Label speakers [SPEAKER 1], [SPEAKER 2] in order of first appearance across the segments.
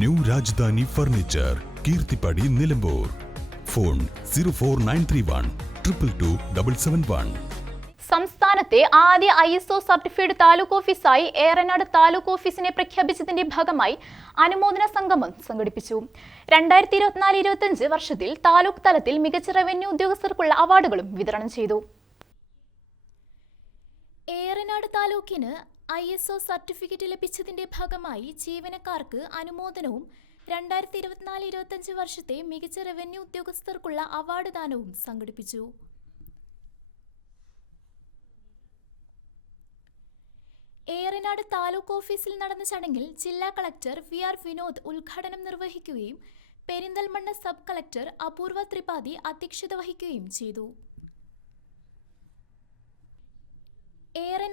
[SPEAKER 1] New Rajdhani furniture Keerthippadi Nilambur. Phone zero four nine three one triple two double seven one.
[SPEAKER 2] സംസ്ഥാനത്തെ ആദ്യ I S O certified taluk ഓഫീസായി Eranad taluk ഓഫീസിനെ പ്രഖ്യാപിച്ചതിന്റെ ഭാഗമായി അനുമോദന സംഗമം സംഘടിപ്പിച്ചു. രണ്ടായിരത്തി ഇരുപത്തിനാല് ഇരുപത്തിയഞ്ച് വർഷത്തിൽ താലൂക്ക് തലത്തിൽ മികച്ച റവന്യൂ ഉദ്യോഗസ്ഥർക്കുള്ള അവാർഡുകളും വിതരണം ചെയ്തു.
[SPEAKER 3] ഏറനാട് താലൂക്കിന് ഐ എസ് ഒ സർട്ടിഫിക്കറ്റ് ലഭിച്ചതിന്റെ ഭാഗമായി ജീവനക്കാർക്ക് അനുമോദനവും രണ്ടായിരത്തി ഇരുപത്തിനാല് ഇരുപത്തഞ്ച് വർഷത്തെ മികച്ച റവന്യൂ ഉദ്യോഗസ്ഥർക്കുള്ള അവാർഡ് ദാനവും സംഘടിപ്പിച്ചു. ഏറനാട് താലൂക്ക് ഓഫീസിൽ നടന്ന ചടങ്ങിൽ ജില്ലാ കളക്ടർ വി ആർ വിനോദ് ഉദ്ഘാടനം നിർവഹിക്കുകയും പെരിന്തൽമണ്ണ സബ് കളക്ടർ അപൂർവ ത്രിപാഠി അധ്യക്ഷത വഹിക്കുകയും ചെയ്തു.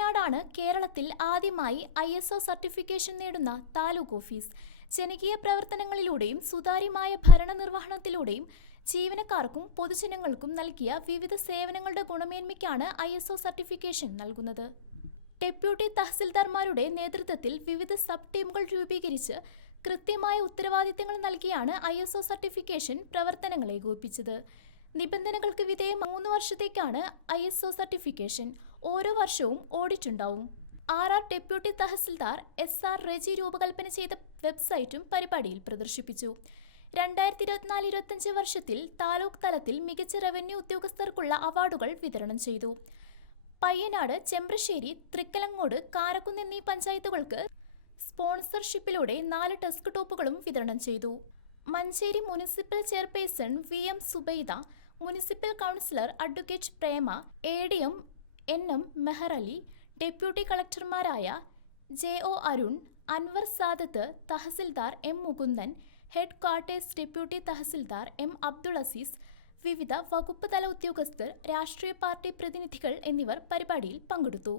[SPEAKER 3] ഏറനാടാണ് കേരളത്തിൽ ആദ്യമായി ഐ എസ് ഒ സർട്ടിഫിക്കേഷൻ നേടുന്ന താലൂക്ക് ഓഫീസ്. ജനകീയ പ്രവർത്തനങ്ങളിലൂടെയും സുതാര്യമായ ഭരണനിർവഹണത്തിലൂടെയും ജീവനക്കാർക്കും പൊതുജനങ്ങൾക്കും നൽകിയ വിവിധ സേവനങ്ങളുടെ ഗുണമേന്മയ്ക്കാണ് ഐ എസ് ഒ സർട്ടിഫിക്കേഷൻ നൽകുന്നത്. ഡെപ്യൂട്ടി തഹസിൽദാർമാരുടെ നേതൃത്വത്തിൽ വിവിധ സബ് ടീമുകൾ രൂപീകരിച്ച് കൃത്യമായ ഉത്തരവാദിത്തങ്ങൾ നൽകിയാണ് ഐ സർട്ടിഫിക്കേഷൻ പ്രവർത്തനങ്ങളെ ഏകോപിപ്പിച്ചത്. നിബന്ധനകൾക്ക് വിധേയം മൂന്ന് വർഷത്തേക്കാണ് ഐ എസ് ഒ സർട്ടിഫിക്കേഷൻ. ഓരോ വർഷവും ഓഡിറ്റ് ഉണ്ടാവും R R deputy tahsildar S R Reji രൂപകൽപ്പന ചെയ്ത വെബ്സൈറ്റും പരിപാടിയിൽ പ്രദർശിപ്പിച്ചു. രണ്ടായിരത്തി ഇരുപത്തിനാല് ഇരുപത്തഞ്ച് വർഷത്തിൽ താലൂക്ക് തലത്തിൽ മികച്ച റവന്യൂ ഉദ്യോഗസ്ഥർക്കുള്ള അവാർഡുകൾ വിതരണം ചെയ്തു. പയ്യനാട് ചെമ്പ്രശ്ശേരി തൃക്കലങ്ങോട് കാരക്കുന്ന് എന്നീ പഞ്ചായത്തുകൾക്ക് സ്പോൺസർഷിപ്പിലൂടെ നാല് ഡെസ്ക് ടോപ്പുകളും വിതരണം ചെയ്തു. Manjeri municipal chairperson V M Zubaida municipal councillor advocate Prema A D M N M Mehar Ali deputy കളക്ടർമാരായ J O Arun Anwar Sadath tahsildar M Mukundan headquarters deputy tahsildar M Abdul Azeez വിവിധ വകുപ്പ് തല ഉദ്യോഗസ്ഥർ രാഷ്ട്രീയ party പ്രതിനിധികൾ എന്നിവർ പരിപാടിയിൽ പങ്കെടുത്തു.